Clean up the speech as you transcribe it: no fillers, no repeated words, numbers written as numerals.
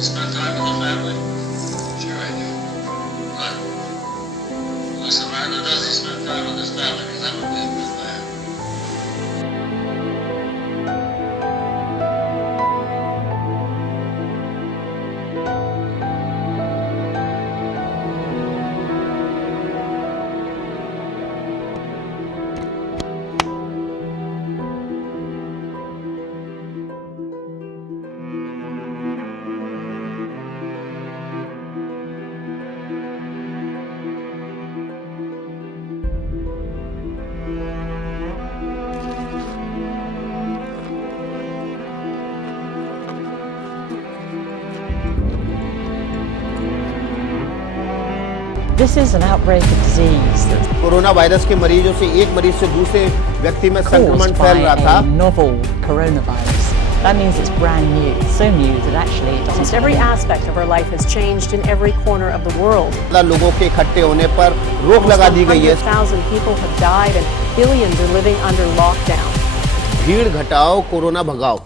Spend time with the family? Sure I do. But unless a man who doesn't spend time with his family can never be a good man. This is an outbreak of disease that's corona virus के मरीजों से एक मरीज से दूसरे व्यक्ति में संक्रमण caused फैल by रहा था। a novel coronavirus. That means it's brand new, so new that actually it Almost doesn't every aspect of our life has changed in every corner of the world. लोगों के इकट्ठे होने पर रोक लगा दी गई है। 100,000 people have died and billions are living under lockdown. भीड़ घटाओ, कोरोना भगाओ।